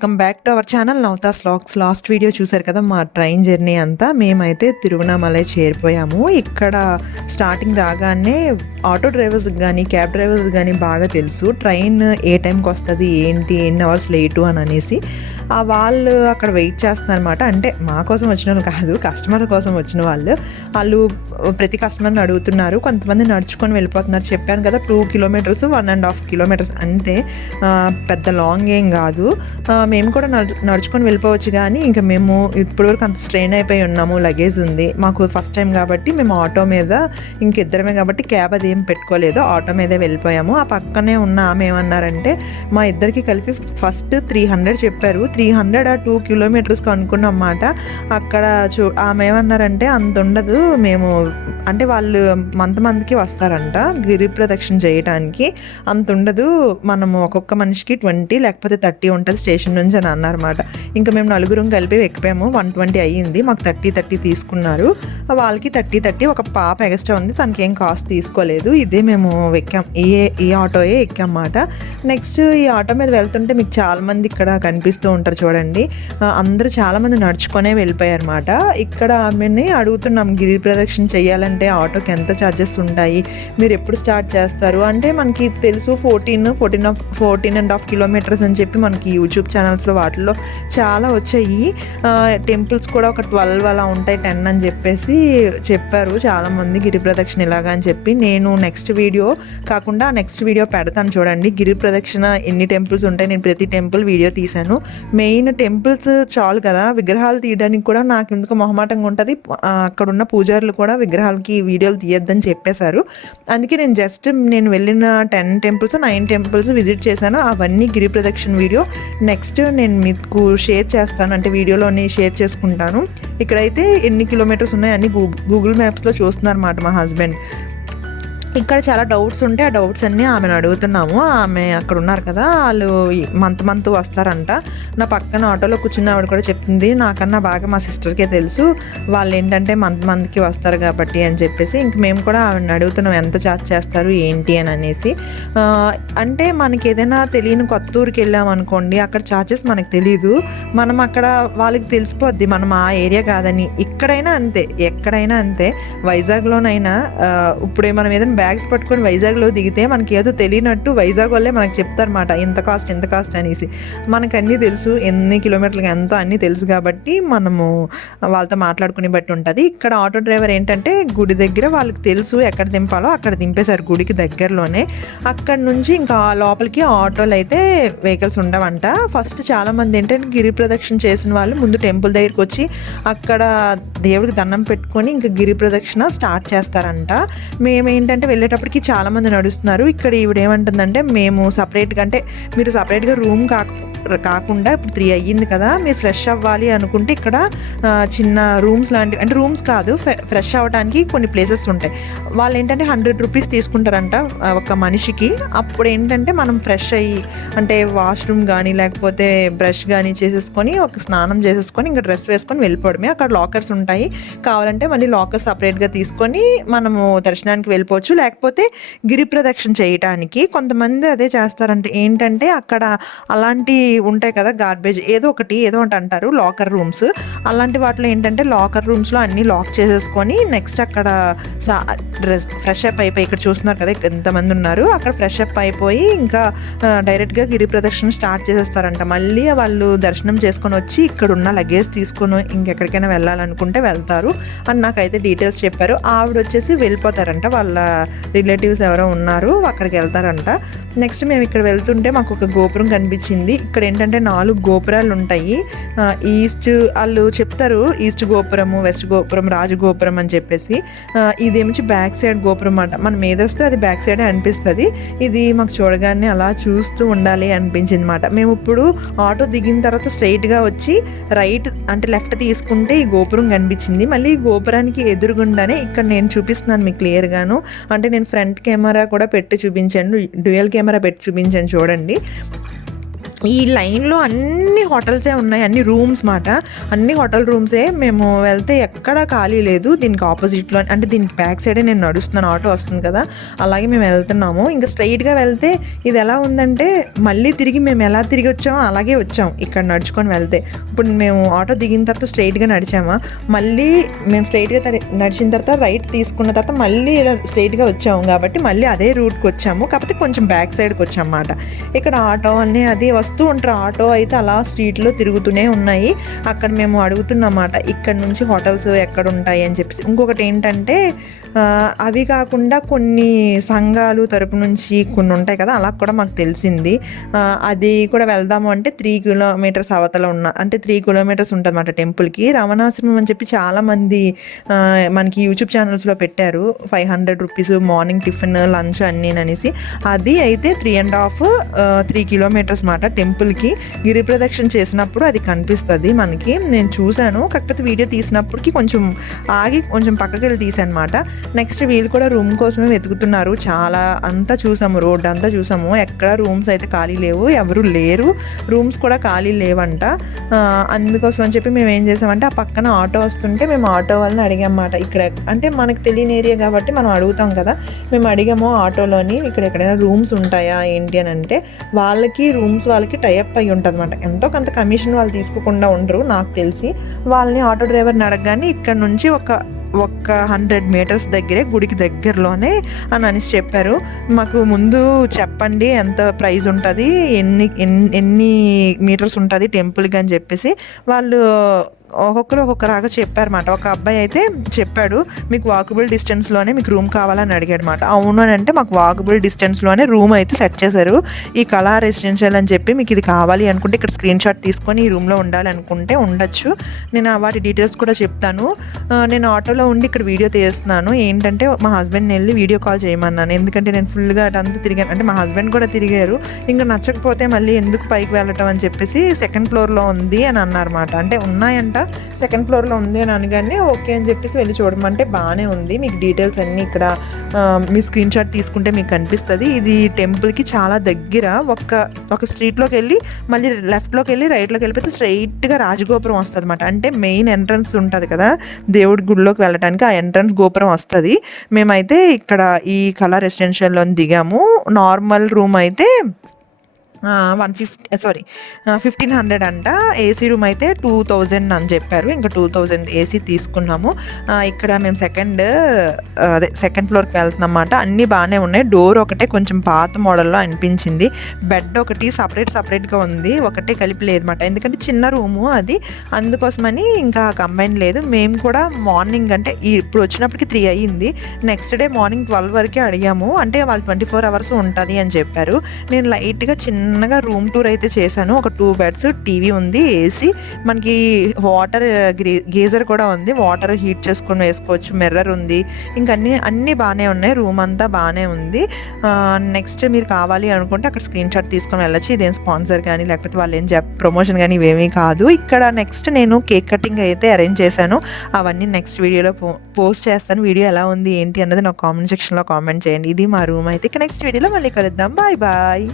Welcome back to our channel Navatha's vlogs. Last video చూసారు కదా, మా ట్రైన్ జర్నీ అంతా. మేమైతే తిరువణామలై చేరిపోయాము. ఇక్కడ స్టార్టింగ్ రాగానే ఆటో డ్రైవర్స్కి కానీ క్యాబ్ డ్రైవర్స్ కానీ బాగా తెలుసు ట్రైన్ ఏ టైంకి వస్తుంది, ఏంటి, ఎన్ని అవర్స్ లేటు అని అనేసి. వాళ్ళు అక్కడ వెయిట్ చేస్తున్నారన్నమాట. అంటే మా కోసం వచ్చిన వాళ్ళు కాదు, కస్టమర్ కోసం వచ్చిన వాళ్ళు ప్రతి కస్టమర్ని అడుగుతున్నారు. కొంతమంది నడుచుకొని వెళ్ళిపోతున్నారు. చెప్పాను కదా 2 కిలోమీటర్స్ 1.5 కిలోమీటర్స్ అంతే, పెద్ద లాంగ్ ఏం కాదు. మేము కూడా నడుచుకొని వెళ్ళిపోవచ్చు. కానీ ఇంకా మేము ఇప్పటివరకు అంత స్ట్రెయిన్ అయిపోయి ఉన్నాము. లగేజ్ ఉంది మాకు, ఫస్ట్ టైం కాబట్టి మేము ఆటో మీద, ఇంకిద్దరమే కాబట్టి క్యాబ్ అది ఏం పెట్టుకోలేదు, ఆటో మీదే వెళ్ళిపోయాము. ఆ పక్కనే ఉన్న ఆమె ఏమన్నారంటే మా ఇద్దరికి కలిపి ఫస్ట్ 300 చెప్పారు. 300 2 కిలోమీటర్స్కి అనుకున్నమాట. అక్కడ ఆమె ఏమన్నారంటే అంత ఉండదు, మేము అంటే వాళ్ళు మందికి వస్తారంట గిరి ప్రదక్షిణ చేయడానికి, అంత ఉండదు, మనము ఒక్కొక్క మనిషికి 20 లేకపోతే 30 ఉంటుంది స్టేషన్ నుంచి అని అన్నారన్నమాట. ఇంకా మేము నలుగురం కలిపి ఎక్కిపోయాము. 120 అయ్యింది. మాకు 30 తీసుకున్నారు. వాళ్ళకి 30 ఒక పాప ఎక్స్ట్రా ఉంది, తనకి ఏం కాస్ట్ తీసుకోలేదు. ఇదే మేము ఎక్కాం, ఈ ఆటోయే ఎక్కామన్నమాట. నెక్స్ట్ ఈ ఆటో మీద వెళ్తుంటే మీకు చాలామంది ఇక్కడ కనిపిస్తూ ఉంటారు చూడండి. అందరూ చాలామంది నడుచుకొనే వెళ్ళిపోయారన్నమాట. ఇక్కడ ఆమెని అడుగుతున్నాం, గిరి ప్రదక్షిణ చేయాలంటే ఆటోకి ఎంత ఛార్జెస్ ఉంటాయి, మీరు ఎప్పుడు స్టార్ట్ చేస్తారు అంటే, మనకి తెలుసు 14.5 కిలోమీటర్స్ అని చెప్పి మనకి యూట్యూబ్ ఛానల్స్లో వాటిల్లో చాలా వచ్చాయి. టెంపుల్స్ కూడా ఒక 12 అలా ఉంటాయి, 10 అని చెప్పేసి చెప్పారు చాలామంది గిరి ప్రదక్షిణ ఇలాగా అని చెప్పి. నేను నెక్స్ట్ వీడియో పెడతాను చూడండి, గిరి ప్రదక్షిణ ఎన్ని టెంపుల్స్ ఉంటాయి. నేను ప్రతి టెంపుల్ వీడియో తీశాను. మెయిన్ టెంపుల్స్ చాలు కదా, విగ్రహాలు తీయడానికి కూడా నాకు ఎందుకు మొహమాటంగా ఉంటుంది. అక్కడున్న పూజారులు కూడా విగ్రహాలకి వీడియోలు తీయొద్దని చెప్పేశారు. అందుకే నేను వెళ్ళిన 10 టెంపుల్స్ 9 టెంపుల్స్ విజిట్ చేశాను. అవన్నీ గిరి ప్రదక్షిణ వీడియో నెక్స్ట్ నేను మీకు షేర్ చేస్తాను, అంటే వీడియోలోని షేర్ చేసుకుంటాను. ఇక్కడైతే ఎన్ని కిలోమీటర్స్ ఉన్నాయి అన్ని గూగుల్ మ్యాప్స్లో చూస్తున్నారన్నమాట మా హస్బెండ్. ఇక్కడ చాలా డౌట్స్ ఉంటే ఆ డౌట్స్ అన్నీ ఆమెను అడుగుతున్నాము. ఆమె అక్కడ ఉన్నారు కదా, వాళ్ళు మంత్ వస్తారంట. నా పక్కన ఆటోలో కూర్చున్న ఆవిడ కూడా చెప్తుంది, నాకన్నా బాగా మా సిస్టర్కే తెలుసు, వాళ్ళు ఏంటంటే మంత్కి వస్తారు కాబట్టి అని చెప్పేసి. ఇంక మేము కూడా ఆవిడని అడుగుతున్నాం ఎంత ఛార్జ్ చేస్తారు ఏంటి అని అనేసి. అంటే మనకి ఏదైనా తెలియని కొత్త ఊరికి వెళ్ళామనుకోండి, అక్కడ ఛార్జెస్ మనకు తెలీదు, మనం అక్కడ వాళ్ళకి తెలిసిపోద్ది మనం ఆ ఏరియా కాదని. ఇక్కడైనా అంతే, ఎక్కడైనా అంతే. వైజాగ్లోనైనా ఇప్పుడే మనం ఏదైనా బ్యాగ్స్ పట్టుకొని వైజాగ్లో దిగితే మనకి ఏదో తెలియనట్టు వైజాగ్ వాళ్ళే మనకు చెప్తారన్నమాట, ఇంత కాస్ట్ అనేసి. మనకు అన్నీ తెలుసు, ఎన్ని కిలోమీటర్లకి ఎంతో అన్నీ తెలుసు కాబట్టి మనము వాళ్ళతో మాట్లాడుకుని బట్టి ఉంటుంది. ఇక్కడ ఆటో డ్రైవర్ ఏంటంటే గుడి దగ్గర వాళ్ళకి తెలుసు ఎక్కడ దింపాలో అక్కడ దింపేశారు, గుడికి దగ్గరలోనే. అక్కడ నుంచి ఇంకా లోపలికి ఆటోలు అయితే వెహికల్స్ ఉండవంట. ఫస్ట్ చాలామంది ఏంటంటే గిరి ప్రదక్షిణ చేసిన వాళ్ళు ముందు టెంపుల్ దగ్గరికి వచ్చి అక్కడ దేవుడికి దండం పెట్టుకొని ఇంకా గిరి ప్రదక్షిణ స్టార్ట్ చేస్తారంట. మేమేంటంటే వెళ్ళేటప్పటికి చాలామంది నడుస్తున్నారు. ఇక్కడ ఈవిడ ఏమంటుందంటే, మేము సపరేట్గా, అంటే మీరు సపరేట్గా రూమ్ కాకుండా ఇప్పుడు 3 అయ్యింది కదా, మీరు ఫ్రెష్ అవ్వాలి అనుకుంటే ఇక్కడ చిన్న రూమ్స్ లాంటివి, అంటే రూమ్స్ కాదు, ఫ్రెష్ అవ్వడానికి కొన్ని ప్లేసెస్ ఉంటాయి. వాళ్ళు ఏంటంటే 100 రూపీస్ తీసుకుంటారంట ఒక మనిషికి. అప్పుడు ఏంటంటే మనం ఫ్రెష్ అయ్యి, అంటే వాష్రూమ్ కానీ లేకపోతే బ్రష్ కానీ చేసేసుకొని ఒక స్నానం చేసేసుకొని ఇంకా డ్రెస్ వేసుకొని వెళ్ళిపోవడమే. అక్కడ లాకర్స్ ఉంటాయి, కావాలంటే మళ్ళీ లాకర్ సపరేట్గా తీసుకొని మనము దర్శనానికి వెళ్ళిపోవచ్చు. లేకపోతే గిరి ప్రదక్షిణ చేయటానికి కొంతమంది అదే చేస్తారంటే, ఏంటంటే అక్కడ అలాంటి ఉంటాయి కదా, గార్బేజ్ ఏదో ఒకటి అంటారు లాకర్ రూమ్స్. అలాంటి వాటిలో ఏంటంటే లాకర్ రూమ్స్లో అన్నీ లాక్ చేసేసుకొని నెక్స్ట్ అక్కడ ఫ్రెష్ అప్ అయిపోయి, ఇక్కడ చూస్తున్నారు కదా ఎంతమంది ఉన్నారు, అక్కడ ఫ్రెష్ అప్ అయిపోయి ఇంకా డైరెక్ట్గా గిరి ప్రదక్షిణ స్టార్ట్ చేసేస్తారంట. మళ్ళీ వాళ్ళు దర్శనం చేసుకొని వచ్చి ఇక్కడ ఉన్న లగేజ్ తీసుకొని ఇంకెక్కడికైనా వెళ్ళాలనుకుంటే వెళ్తారు అని నాకైతే డీటెయిల్స్ చెప్పారు. ఆవిడ వచ్చేసి వెళ్ళిపోతారంట, వాళ్ళ రిలేటివ్స్ ఎవరో ఉన్నారు అక్కడికి వెళ్తారంట. నెక్స్ట్ మేము ఇక్కడ వెళ్తుంటే మాకు ఒక గోపురం కనిపించింది. ఇక్కడ ఏంటంటే 4 గోపురాలు ఉంటాయి. ఈస్ట్ వాళ్ళు చెప్తారు, ఈస్ట్ గోపురము, వెస్ట్ గోపురం, రాజగోపురం అని చెప్పేసి. ఇదేమిచ్చి బ్యాక్ సైడ్ గోపురం అన్నమాట. మనం ఏదొస్తే అది బ్యాక్ సైడే అనిపిస్తుంది. ఇది మాకు చూడగానే అలా చూస్తూ ఉండాలి అనిపించింది అన్నమాట. మేము ఇప్పుడు ఆటో దిగిన తర్వాత స్ట్రైట్గా వచ్చి రైట్ అంటే లెఫ్ట్ తీసుకుంటే ఈ గోపురం కనిపించింది. మళ్ళీ ఈ గోపురానికి ఎదురుగుండానే ఇక్కడ నేను చూపిస్తున్నాను మీకు క్లియర్గాను, అంటే నేను ఫ్రంట్ కెమెరా కూడా పెట్టి చూపించాను, డ్యూయల్ కెమెరా పెట్టి చూపించాను చూడండి. ఈ లైన్లో అన్ని హోటల్సే ఉన్నాయి, అన్ని రూమ్స్ మాట, అన్ని హోటల్ రూమ్సే. మేము వెళ్తే ఎక్కడా ఖాళీ లేదు. దీనికి ఆపోజిట్లో అంటే దీనికి బ్యాక్ సైడే నేను నడుస్తున్నాను, ఆటో వస్తుంది కదా, అలాగే మేము వెళ్తున్నాము. ఇంకా స్ట్రైట్గా వెళ్తే ఇది ఎలా ఉందంటే మళ్ళీ తిరిగి మేము ఎలా తిరిగి వచ్చామో అలాగే వచ్చాము ఇక్కడ నడుచుకొని వెళ్తే. ఇప్పుడు మేము ఆటో దిగిన తర్వాత స్ట్రైట్గా నడిచామా, మళ్ళీ మేము స్ట్రైట్గా నడిచిన తర్వాత రైట్ తీసుకున్న తర్వాత మళ్ళీ ఇలా స్ట్రైట్గా వచ్చాము కాబట్టి మళ్ళీ అదే రూట్కి వచ్చాము, కాకపోతే కొంచెం బ్యాక్ సైడ్కి వచ్చామన్నమాట. ఇక్కడ ఆటో అన్నీ అది వస్తూ ఉంటారు, ఆటో అయితే అలా స్ట్రీట్లో తిరుగుతూనే ఉన్నాయి. అక్కడ మేము అడుగుతున్నమాట ఇక్కడ నుంచి హోటల్స్ ఎక్కడ ఉంటాయి అని చెప్పేసి. ఇంకొకటి ఏంటంటే అవి కాకుండా కొన్ని సంఘాలు తరపు నుంచి కొన్ని ఉంటాయి కదా, అలా కూడా మాకు తెలిసింది. అది కూడా వెళ్దాము అంటే 3 కిలోమీటర్స్ అవతల అంటే 3 కిలోమీటర్స్ ఉంటుంది అన్నమాట టెంపుల్కి. రమణాశ్రమం అని చెప్పి చాలామంది మనకి యూట్యూబ్ ఛానల్స్లో పెట్టారు, 500 రూపీస్ మార్నింగ్ టిఫిన్ లంచ్ అన్నీ అనేసి. అది అయితే 3.5 కిలోమీటర్స్ మాట టెంపుల్కి. గిరి ప్రదక్షిణ చేసినప్పుడు అది కనిపిస్తుంది మనకి, నేను చూశాను. కాకపోతే వీడియో తీసినప్పటికి కొంచెం ఆగి కొంచెం పక్కకి వెళ్ళి తీసాను అనమాట. నెక్స్ట్ వీళ్ళు కూడా రూమ్ కోసమే వెతుకుతున్నారు. చాలా అంతా చూసాము, రోడ్ అంతా చూసాము, ఎక్కడ రూమ్స్ అయితే ఖాళీ లేవు, ఎవరు లేరు, రూమ్స్ కూడా ఖాళీ లేవంట. అందుకోసం అని చెప్పి మేము ఏం చేసామంటే ఆ పక్కన ఆటో వస్తుంటే మేము ఆటో వాళ్ళని అడిగామన్నమాట. ఇక్కడ అంటే మనకు తెలియని ఏరియా కాబట్టి మనం అడుగుతాం కదా, మేము అడిగాము ఆటోలోని ఇక్కడ ఎక్కడైనా రూమ్స్ ఉంటాయా ఏంటి అని. అంటే వాళ్ళకి రూమ్స్ వాళ్ళకి టైఅప్ అయ్యి ఉంటుంది అనమాట, ఎంతో కొంత కమిషన్ వాళ్ళు తీసుకోకుండా ఉండరు నాకు తెలిసి. వాళ్ళని ఆటో డ్రైవర్ని అడగగానే ఇక్కడ నుంచి ఒక 100 మీటర్స్ దగ్గరే గుడికి దగ్గరలోనే అని అనేసి చెప్పారు. మాకు ముందు చెప్పండి ఎంత ప్రైస్ ఉంటుంది, ఎన్ని మీటర్స్ ఉంటుంది టెంపుల్కి అని చెప్పేసి వాళ్ళు ఒక్కొక్కరు ఒక్కొక్కలాగా చెప్పారన్నమాట. ఒక అబ్బాయి అయితే చెప్పాడు మీకు వాకబుల్ డిస్టెన్స్లోనే మీకు రూమ్ కావాలని అడిగాడు అనమాట. అవును అని అంటే మాకు వాకబుల్ డిస్టెన్స్లోనే రూమ్ అయితే సెట్ చేశారు. ఈ కళా రెసిడెన్షియల్ అని చెప్పి మీకు ఇది కావాలి అనుకుంటే ఇక్కడ స్క్రీన్ షాట్ తీసుకొని ఈ రూమ్లో ఉండాలనుకుంటే ఉండొచ్చు. నేను వాటి డీటెయిల్స్ కూడా చెప్తాను. నేను ఆటోలో ఉండి ఇక్కడ వీడియో తీస్తున్నాను. ఏంటంటే మా హస్బెండ్ని వెళ్ళి వీడియో కాల్ చేయమన్నాను, ఎందుకంటే నేను ఫుల్గా అటంతా తిరిగాను. అంటే మా హస్బెండ్ కూడా తిరిగారు, ఇంకా నచ్చకపోతే మళ్ళీ ఎందుకు పైకి వెళ్ళటం అని చెప్పేసి 2nd ఫ్లోర్లో ఉంది అని అన్నారన్నమాట. అంటే ఉన్నాయంట 2nd ఫ్లోర్లో ఉంది అని అనగానే ఓకే అని చెప్పేసి వెళ్ళి చూడమంటే బాగానే ఉంది. మీకు డీటెయిల్స్ అన్నీ ఇక్కడ మీ స్క్రీన్ షాట్ తీసుకుంటే మీకు కనిపిస్తుంది. ఇది టెంపుల్కి చాలా దగ్గర. ఒక స్ట్రీట్లోకి వెళ్ళి మళ్ళీ లెఫ్ట్లోకి వెళ్ళి రైట్లోకి వెళ్ళిపోతే స్ట్రైట్గా రాజగోపురం వస్తుంది అనమాట. అంటే మెయిన్ ఎంట్రన్స్ ఉంటుంది కదా దేవుడి గుడిలోకి వెళ్ళడానికి, ఆ ఎంట్రన్స్ గోపురం వస్తుంది. మేమైతే ఇక్కడ ఈ కళా రెసిడెన్షియల్లో దిగాము. నార్మల్ రూమ్ అయితే 1500 అంట. ఏసీ రూమ్ అయితే 2000 అని చెప్పారు. ఇంకా 2000 ఏసీ తీసుకున్నాము. ఇక్కడ మేము 2nd ఫ్లోర్కి వెళ్తున్నాం అన్నమాట. అన్నీ బాగానే ఉన్నాయి. డోర్ ఒకటే కొంచెం పాత మోడల్లో అనిపించింది. బెడ్ ఒకటి సపరేట్గా ఉంది, ఒకటే కలిపి లేదన్నమాట. ఎందుకంటే చిన్న రూము అది, అందుకోసమని ఇంకా కంబైన్ లేదు. మేము కూడా మార్నింగ్ అంటే ఇప్పుడు వచ్చినప్పటికి 3 అయ్యింది. నెక్స్ట్ డే మార్నింగ్ 12 వరకే అడిగాము. అంటే వాళ్ళు 24 అవర్స్ ఉంటుంది అని చెప్పారు. నేను లైట్గా చిన్నగా రూమ్ టూర్ అయితే చేశాను. ఒక 2 బెడ్స్, టీవీ ఉంది, ఏసీ, మనకి వాటర్ గీజర్ కూడా ఉంది, వాటర్ హీట్ చేసుకొని వేసుకోవచ్చు, మిర్రర్ ఉంది, ఇంకా అన్నీ బాగానే ఉన్నాయి. రూమ్ అంతా బాగానే ఉంది. నెక్స్ట్ మీరు కావాలి అనుకుంటే అక్కడ స్క్రీన్ షాట్ తీసుకొని వెళ్ళచ్చు. ఇదేం స్పాన్సర్ కానీ లేకపోతే వాళ్ళు ఏం ప్రమోషన్ కానీ ఇవేమీ కాదు. ఇక్కడ నెక్స్ట్ నేను కేక్ కటింగ్ అయితే అరేంజ్ చేశాను. అవన్నీ నెక్స్ట్ వీడియోలో పోస్ట్ చేస్తాను. వీడియో ఎలా ఉంది ఏంటి అన్నది నాకు కామెంట్ సెక్షన్లో కామెంట్ చేయండి. ఇది మా రూమ్ అయితే. ఇక నెక్స్ట్ వీడియోలో మళ్ళీ కలుద్దాం. Bye bye.